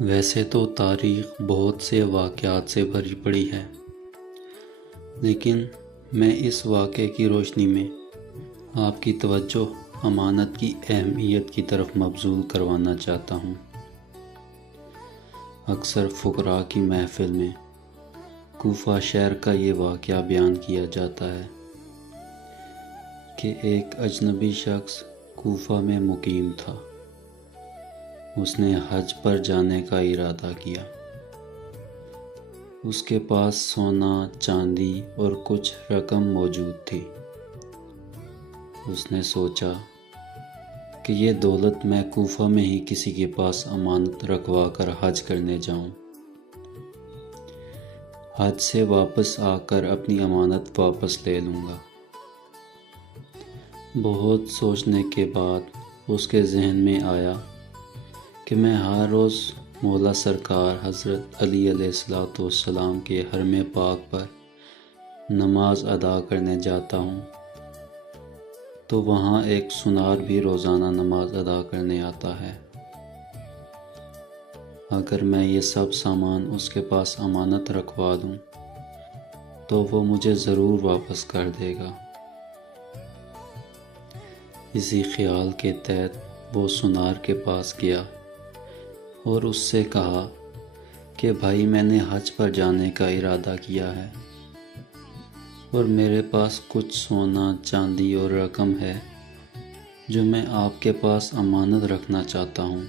ویسے تو تاریخ بہت سے واقعات سے بھری پڑی ہے، لیکن میں اس واقعے کی روشنی میں آپ کی توجہ امانت کی اہمیت کی طرف مبذول کروانا چاہتا ہوں۔ اکثر فقراء کی محفل میں کوفہ شہر کا یہ واقعہ بیان کیا جاتا ہے کہ ایک اجنبی شخص کوفہ میں مقیم تھا۔ اس نے حج پر جانے کا ارادہ کیا۔ اس کے پاس سونا، چاندی اور کچھ رقم موجود تھی۔ اس نے سوچا کہ یہ دولت میں کوفہ میں ہی کسی کے پاس امانت رکھوا کر حج کرنے جاؤں۔ حج سے واپس آ کر اپنی امانت واپس لے لوں گا۔ بہت سوچنے کے بعد اس کے ذہن میں آیا کہ میں ہر روز مولا سرکار حضرت علی علیہ السلام کے حرم پاک پر نماز ادا کرنے جاتا ہوں، تو وہاں ایک سونار بھی روزانہ نماز ادا کرنے آتا ہے۔ اگر میں یہ سب سامان اس کے پاس امانت رکھوا دوں تو وہ مجھے ضرور واپس کر دے گا۔ اسی خیال کے تحت وہ سونار کے پاس گیا اور اس سے کہا کہ بھائی، میں نے حج پر جانے کا ارادہ کیا ہے اور میرے پاس کچھ سونا، چاندی اور رقم ہے جو میں آپ کے پاس امانت رکھنا چاہتا ہوں۔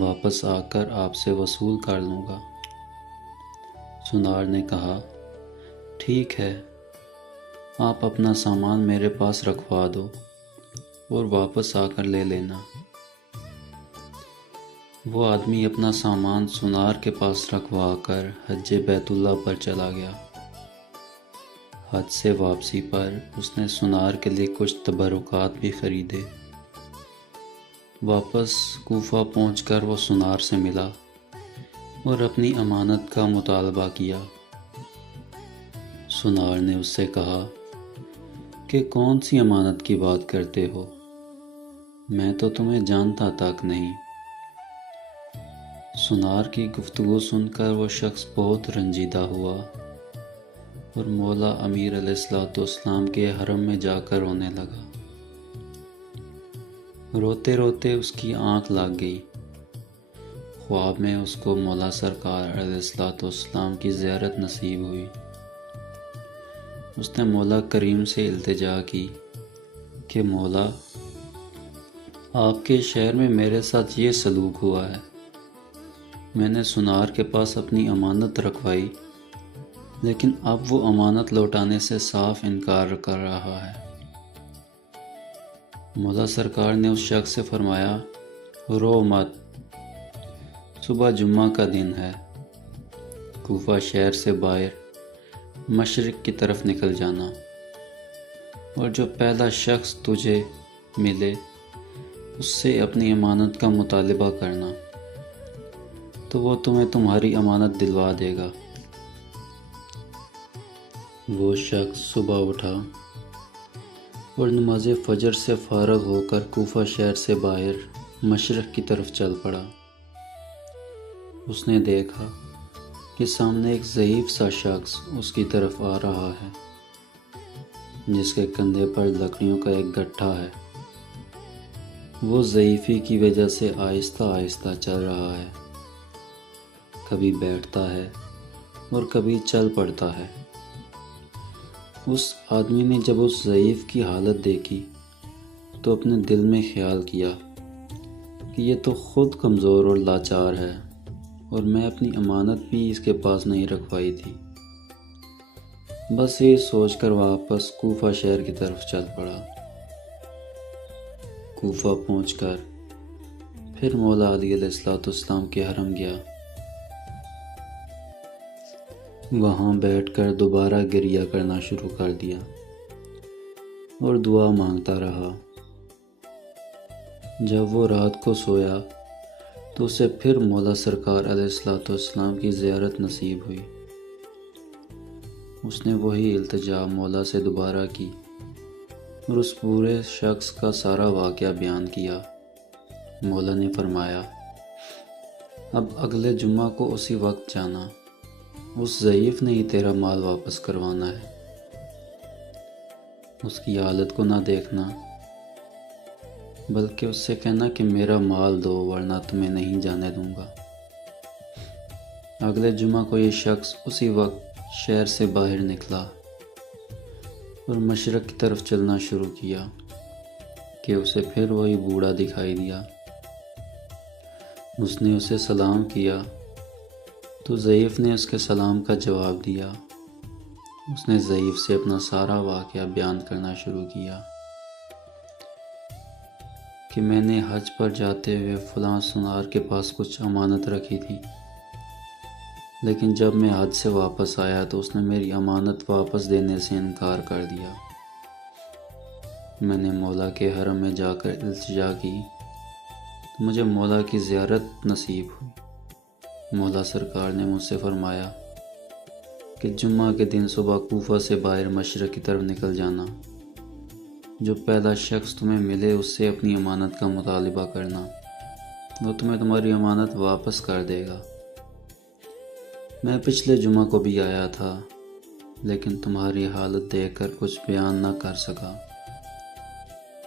واپس آ کر آپ سے وصول کر لوں گا۔ سونار نے کہا، ٹھیک ہے، آپ اپنا سامان میرے پاس رکھوا دو اور واپس آ کر لے لینا۔ وہ آدمی اپنا سامان سونار کے پاس رکھوا کر حج بیت اللہ پر چلا گیا۔ حج سے واپسی پر اس نے سونار کے لیے کچھ تبرکات بھی خریدے۔ واپس کوفہ پہنچ کر وہ سونار سے ملا اور اپنی امانت کا مطالبہ کیا۔ سونار نے اس سے کہا کہ کون سی امانت کی بات کرتے ہو؟ میں تو تمہیں جانتا تک نہیں۔ سونار کی گفتگو سن کر وہ شخص بہت رنجیدہ ہوا اور مولا امیر علیہ السلام کے حرم میں جا کر رونے لگا۔ روتے روتے اس کی آنکھ لگ گئی۔ خواب میں اس کو مولا سرکار علیہ السلام کی زیارت نصیب ہوئی۔ اس نے مولا کریم سے التجا کی کہ مولا، آپ کے شہر میں میرے ساتھ یہ سلوک ہوا ہے۔ میں نے سونار کے پاس اپنی امانت رکھوائی، لیکن اب وہ امانت لوٹانے سے صاف انکار کر رہا ہے۔ مولا سرکار نے اس شخص سے فرمایا، رو مت، صبح جمعہ کا دن ہے، کوفہ شہر سے باہر مشرق کی طرف نکل جانا، اور جو پہلا شخص تجھے ملے اس سے اپنی امانت کا مطالبہ کرنا، تو وہ تمہیں تمہاری امانت دلوا دے گا۔ وہ شخص صبح اٹھا اور نماز فجر سے فارغ ہو کر کوفہ شہر سے باہر مشرق کی طرف چل پڑا۔ اس نے دیکھا کہ سامنے ایک ضعیف سا شخص اس کی طرف آ رہا ہے، جس کے کندھے پر لکڑیوں کا ایک گٹھا ہے۔ وہ ضعیفی کی وجہ سے آہستہ آہستہ چل رہا ہے، کبھی بیٹھتا ہے اور کبھی چل پڑتا ہے۔ اس آدمی نے جب اس ضعیف کی حالت دیکھی تو اپنے دل میں خیال کیا کہ یہ تو خود کمزور اور لاچار ہے، اور میں اپنی امانت بھی اس کے پاس نہیں رکھوائی تھی۔ بس یہ سوچ کر واپس کوفہ شہر کی طرف چل پڑا۔ کوفہ پہنچ کر پھر مولا علی علیہ السلام کے حرم گیا۔ وہاں بیٹھ کر دوبارہ گریہ کرنا شروع کر دیا اور دعا مانگتا رہا۔ جب وہ رات کو سویا تو اسے پھر مولا سرکار علیہ السلام کی زیارت نصیب ہوئی۔ اس نے وہی التجا مولا سے دوبارہ کی اور اس پورے شخص کا سارا واقعہ بیان کیا۔ مولا نے فرمایا، اب اگلے جمعہ کو اسی وقت جانا، اس ضعیف نے ہی تیرا مال واپس کروانا ہے۔ اس کی حالت کو نہ دیکھنا، بلکہ اس سے کہنا کہ میرا مال دو ورنہ تمہیں نہیں جانے دوں گا۔ اگلے جمعہ کو یہ شخص اسی وقت شہر سے باہر نکلا اور مشرق کی طرف چلنا شروع کیا کہ اسے پھر وہی بوڑھا دکھائی دیا۔ اس نے اسے سلام کیا تو ضعیف نے اس کے سلام کا جواب دیا۔ اس نے ضعیف سے اپنا سارا واقعہ بیان کرنا شروع کیا کہ میں نے حج پر جاتے ہوئے فلاں سنار کے پاس کچھ امانت رکھی تھی، لیکن جب میں حج سے واپس آیا تو اس نے میری امانت واپس دینے سے انکار کر دیا۔ میں نے مولا کے حرم میں جا کر التجا کی تو مجھے مولا کی زیارت نصیب ہوئی۔ مولا سرکار نے مجھ سے فرمایا کہ جمعہ کے دن صبح کوفہ سے باہر مشرق کی طرف نکل جانا۔ جو پہلا شخص تمہیں ملے اس سے اپنی امانت کا مطالبہ کرنا، وہ تمہیں تمہاری امانت واپس کر دے گا۔ میں پچھلے جمعہ کو بھی آیا تھا، لیکن تمہاری حالت دیکھ کر کچھ بیان نہ کر سکا۔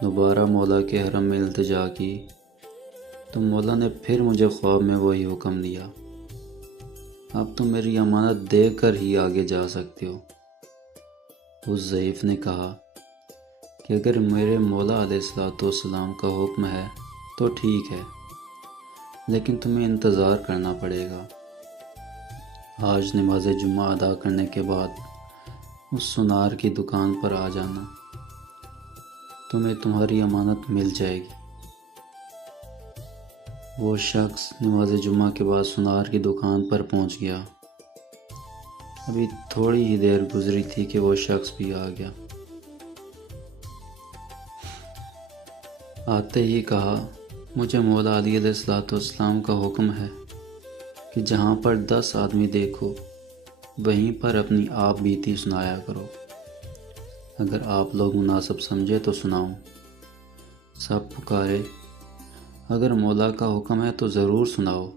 دوبارہ مولا کے حرم میں التجا کی تو مولا نے پھر مجھے خواب میں وہی حکم دیا، اب تم میری امانت دے کر ہی آگے جا سکتے ہو۔ اس ضعیف نے کہا کہ اگر میرے مولا علیہ السلام کا حکم ہے تو ٹھیک ہے، لیکن تمہیں انتظار کرنا پڑے گا۔ آج نماز جمعہ ادا کرنے کے بعد اس سنار کی دکان پر آ جانا، تمہیں تمہاری امانت مل جائے گی۔ وہ شخص نماز جمعہ کے بعد سنار کی دکان پر پہنچ گیا۔ ابھی تھوڑی ہی دیر گزری تھی کہ وہ شخص بھی آ گیا۔ آتے ہی کہا، مجھے مولا علی علیہ السلام کا حکم ہے کہ جہاں پر 10 آدمی دیکھو وہیں پر اپنی آپ بیتی سنایا کرو۔ اگر آپ لوگ مناسب سمجھے تو سناؤں۔ سب پکارے، اگر مولا کا حکم ہے تو ضرور سناؤ۔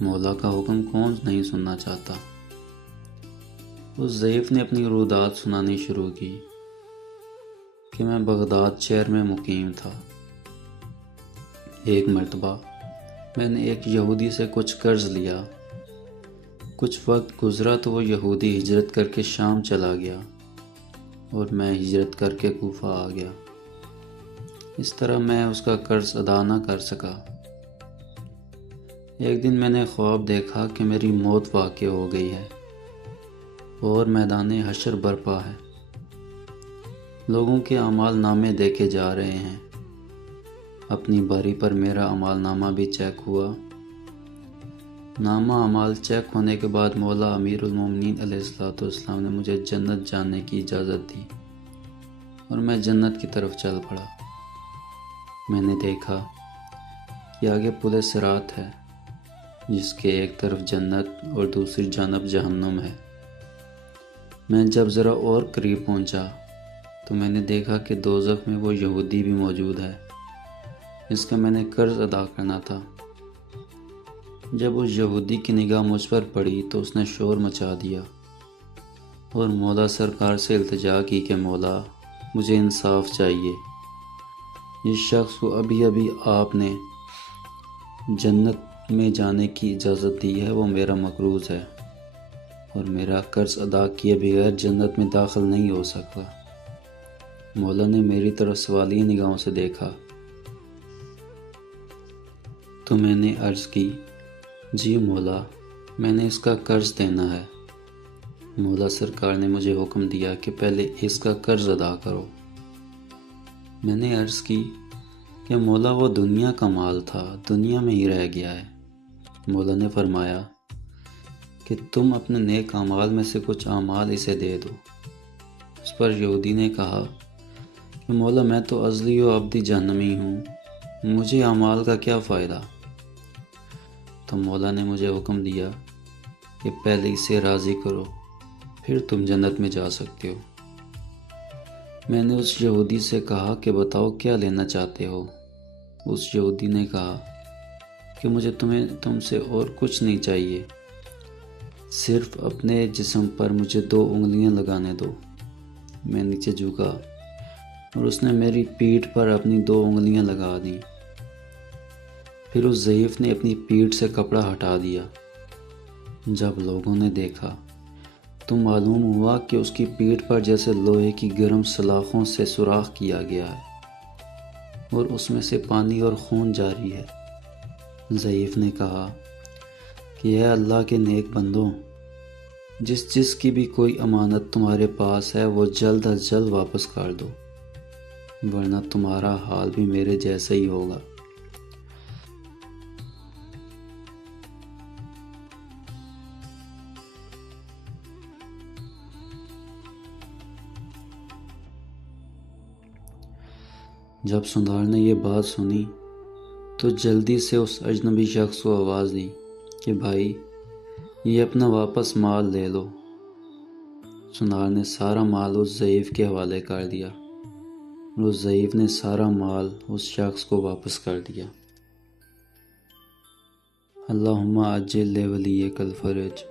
مولا کا حکم کون نہیں سننا چاہتا۔ اس ضعیف نے اپنی رودات سنانی شروع کی کہ میں بغداد شہر میں مقیم تھا۔ ایک مرتبہ میں نے ایک یہودی سے کچھ قرض لیا۔ کچھ وقت گزرا تو وہ یہودی ہجرت کر کے شام چلا گیا اور میں ہجرت کر کے کوفہ آ گیا۔ اس طرح میں اس کا قرض ادا نہ کر سکا۔ ایک دن میں نے خواب دیکھا کہ میری موت واقع ہو گئی ہے اور میدان حشر برپا ہے۔ لوگوں کے اعمال نامے دیکھے جا رہے ہیں۔ اپنی باری پر میرا اعمال نامہ بھی چیک ہوا۔ نامہ اعمال چیک ہونے کے بعد مولا امیر المومنین علیہ السلام نے مجھے جنت جانے کی اجازت دی اور میں جنت کی طرف چل پڑا۔ میں نے دیکھا کہ آگے پل صراط ہے، جس کے ایک طرف جنت اور دوسری جانب جہنم ہے۔ میں جب ذرا اور قریب پہنچا تو میں نے دیکھا کہ دوزخ میں وہ یہودی بھی موجود ہے جس کا میں نے قرض ادا کرنا تھا۔ جب اس یہودی کی نگاہ مجھ پر پڑی تو اس نے شور مچا دیا اور مولا سرکار سے التجا کی کہ مولا مجھے انصاف چاہیے۔ جس شخص کو ابھی ابھی آپ نے جنت میں جانے کی اجازت دی ہے وہ میرا مقروض ہے اور میرا قرض ادا کیے بغیر جنت میں داخل نہیں ہو سکتا۔ مولا نے میری طرف سوالیہ نگاہوں سے دیکھا تو میں نے عرض کی، جی مولا، میں نے اس کا قرض دینا ہے۔ مولا سرکار نے مجھے حکم دیا کہ پہلے اس کا قرض ادا کرو۔ میں نے عرض کی کہ مولا وہ دنیا کا مال تھا، دنیا میں ہی رہ گیا ہے۔ مولا نے فرمایا کہ تم اپنے نیک اعمال میں سے کچھ اعمال اسے دے دو۔ اس پر یہودی نے کہا کہ مولا میں تو ازلی و ابدی جہنمی ہوں، مجھے اعمال کا کیا فائدہ؟ تو مولا نے مجھے حکم دیا کہ پہلے اسے راضی کرو، پھر تم جنت میں جا سکتے ہو۔ میں نے اس یہودی سے کہا کہ بتاؤ کیا لینا چاہتے ہو؟ اس یہودی نے کہا کہ مجھے تم سے اور کچھ نہیں چاہیے، صرف اپنے جسم پر مجھے 2 انگلیاں لگانے دو۔ میں نیچے جھکا اور اس نے میری پیٹھ پر اپنی 2 انگلیاں لگا دیں۔ پھر اس ضعیف نے اپنی پیٹھ سے کپڑا ہٹا دیا۔ جب لوگوں نے دیکھا تو معلوم ہوا کہ اس کی پیٹھ پر جیسے لوہے کی گرم سلاخوں سے سوراخ کیا گیا ہے اور اس میں سے پانی اور خون جاری ہے۔ ضعیف نے کہا کہ اے اللہ کے نیک بندوں، جس کی بھی کوئی امانت تمہارے پاس ہے وہ جلد از جلد واپس کر دو، ورنہ تمہارا حال بھی میرے جیسا ہی ہوگا۔ جب سندار نے یہ بات سنی تو جلدی سے اس اجنبی شخص کو آواز دی کہ بھائی یہ اپنا واپس مال لے لو۔ سندار نے سارا مال اس ضعیف کے حوالے کر دیا اور اس ضعیف نے سارا مال اس شخص کو واپس کر دیا۔ اللہم عجل لولیک الفرج۔